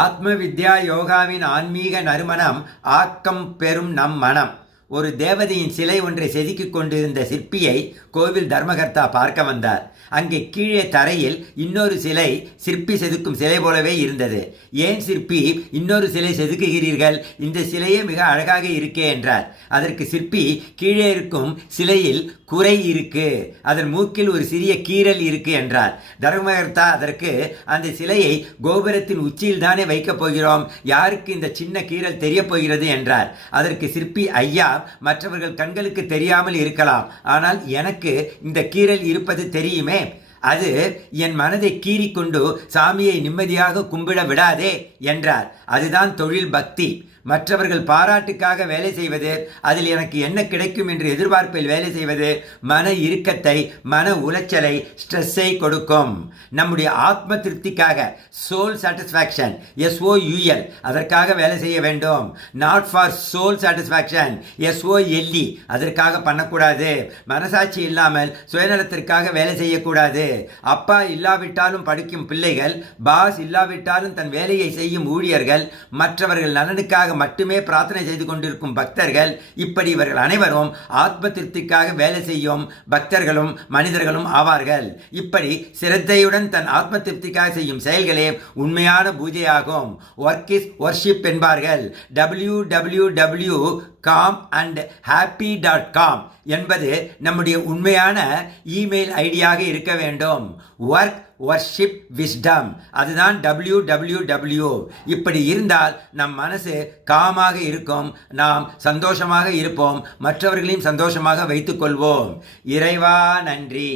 ஆத்ம வித்யா யோகாவின் ஆன்மீக நறுமணம் ஆக்கம் பெறும் நம் மனம். ஒரு தேவதையின் சிலை ஒன்றை செதுக்கிக் கொண்டிருந்த சிற்பியை கோவில் தர்மகர்த்தா பார்க்க வந்தார். அங்கே கீழே தரையில் இன்னொரு சிலை சிற்பி செதுக்கும் சிலை போலவே இருந்தது. ஏன் சிற்பி இன்னொரு சிலை செதுக்குகிறீர்கள்? இந்த சிலையே மிக அழகாக இருக்கே என்றார். அதற்கு சிற்பி, கீழே இருக்கும் சிலையில் குறை இருக்கு, அதன் மூக்கில் ஒரு சிறிய கீறல் இருக்கு என்றார். தர்மகர்த்தா அதற்கு, அந்த சிலையை கோபுரத்தின் உச்சியில் தானே வைக்கப் போகிறோம், யாருக்கு இந்த சின்ன கீறல் தெரிய போகிறது என்றார். அதற்கு சிற்பி, ஐயா, மற்றவர்கள் கண்களுக்கு தெரியாமல் இருக்கலாம், ஆனால் எனக்கு இந்த கீறல் இருப்பது தெரியுமே. அது என் மனதை கீறிக்கொண்டு சாமியை நிம்மதியாக கும்பிட விடாதே என்றார். அதுதான் தொழில் பக்தி. மற்றவர்கள் பாராட்டுக்காக வேலை செய்வது, அதில் எனக்கு என்ன கிடைக்கும் என்று எதிர்பார்ப்பில் வேலை செய்வது மன இறுக்கத்தை, மன உளைச்சலை, ஸ்ட்ரெஸ்ஸை கொடுக்கும். நம்முடைய ஆத்ம திருப்திக்காக, சோல் சாட்டிஸ்ஃபேக்ஷன், SOUL, அதற்காக வேலை செய்ய வேண்டும். Not for sole satisfaction, SOLE, அதற்காக பண்ணக்கூடாது. மனசாட்சி இல்லாமல் சுயநலத்திற்காக வேலை செய்யக்கூடாது. அப்பா இல்லாவிட்டாலும் படிக்கும் பிள்ளைகள், பாஸ் இல்லாவிட்டாலும் தன் வேலையை செய்யும் ஊழியர்கள், மற்றவர்கள் நலனுக்காக மட்டுமே பிரார்த்தனை செய்து கொண்டிருக்கும் பக்தர்கள், இப்படி இவர்கள் அனைவரும் ஆத்ம திருப்திக்காக வேலை செய்யும் பக்தர்களும் மனிதர்களும் ஆவார்கள். இப்படி சிரத்தையுடன் தன் ஆத்ம திருப்திக்காக செய்யும் செயல்களே உண்மையான பூஜையாகும். ஒர்க் இஸ் வர்ஷிப் என்பார்கள். www.calmandhappy.com என்பது நம்முடைய உண்மையான இமெயில் ஐடியாக இருக்க வேண்டும். ஒர்க் வர்ஷிப் விஸ்டம், அதுதான் www. இப்படி இருந்தால் நம் மனசு காமாக இருக்கும், நாம் சந்தோஷமாக இருப்போம், மற்றவர்களையும் சந்தோஷமாக வைத்துக் கொள்வோம். இறைவா நன்றி.